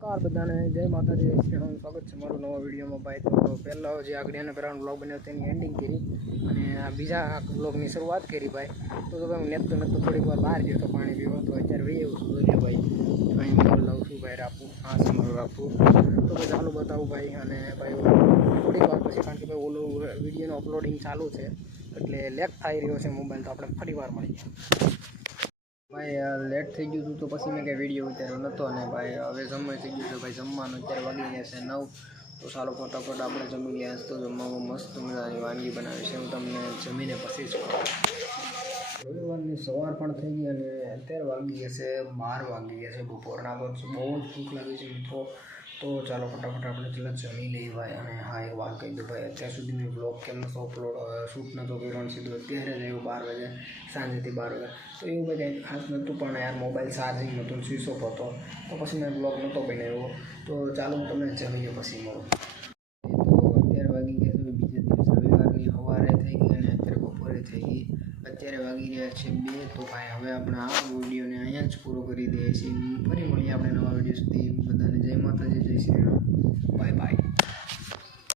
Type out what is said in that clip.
Car બધાને, જય માતાજી શ્રી સ્વાગત છે મારું નવા વિડીયોમાં ભાઈ. તો પહેલાં જે આગળ એના પહેલાં બ્લોગ બન્યો તેની એન્ડિંગ કરી અને બીજા બ્લોગની શરૂઆત કરી ભાઈ. તો તો ભાઈ, હું નેતો નેતો થોડીક વાર બહાર ગયો તો પાણી પીવા, તો અત્યારે વહી આવ્યું છું. ભાઈ અહીં હું લઉં છું ભાઈ રાખું? હા સમય રાખું? તો ભાઈ, ચાલુ બતાવું ભાઈ. અને ભાઈ થોડીક વાર પછી, કારણ કે ભાઈ, ઓલું વિડીયોનું અપલોડિંગ ચાલુ છે, એટલે લેક થઈ રહ્યો છે મોબાઈલ તો આપણે ફરી વાર મળીએ ભાઈ લેટ થઈ ગયું હતું તો પછી મેં કંઈ વીડિયો ઉતાર્યો નહોતો ને ભાઈ, હવે સમય થઈ ગયું છે ભાઈ, જમવાનું અત્યારે વાગી ગયા છે નવ તો સારો ફટાફટ આપણે જમી ગયા તો જમવામાં મસ્ત મજાની વાનગી બનાવી છે, હું તમને જમીને પછી જ. રવિવારની સવાર પણ થઈ ગઈ અને અત્યારે વાગી ગયા છે, બાર વાગી ગયા છે, બપોરના તો બહુ જ ભૂખ લાગી છે મિત્રો તો ચાલો ફટાફટ આપણે પહેલાં જમી લઈએ ભાઈ. અને હા, એક વાત કહી દઉં ભાઈ, અત્યાર સુધી મેં બ્લોગ કેમ નતો અપલોડ શૂટ નતો કર્યો અને સીધું અત્યારે જ બાર વાગે, સાંજેથી બાર વાગે. તો એવું બધા ખાસ નહોતું, પણ યાર મોબાઈલ ચાર્જિંગ નહોતું સ્વિચ ઓફ હતો. તો પછી મેં બ્લોગ નહોતો બનાવ્યો. તો ચાલો હું તમને જમીએ પછી મળું. અત્યારે વાગી ગયા છે, બીજે દિવસ રવિવારની સવારે થઈ ગઈ અને અત્યારે બપોરે થઈ ગઈ. અત્યારે વાગી રહ્યા છે બે, તો ભાઈ હવે આપણે આ વિડીયોને અહીંયા જ પૂરો કરી દઈએ છીએ. ફરી મળીએ આપણે સુધી બધાને જય માતાજી જય શ્રી રામ.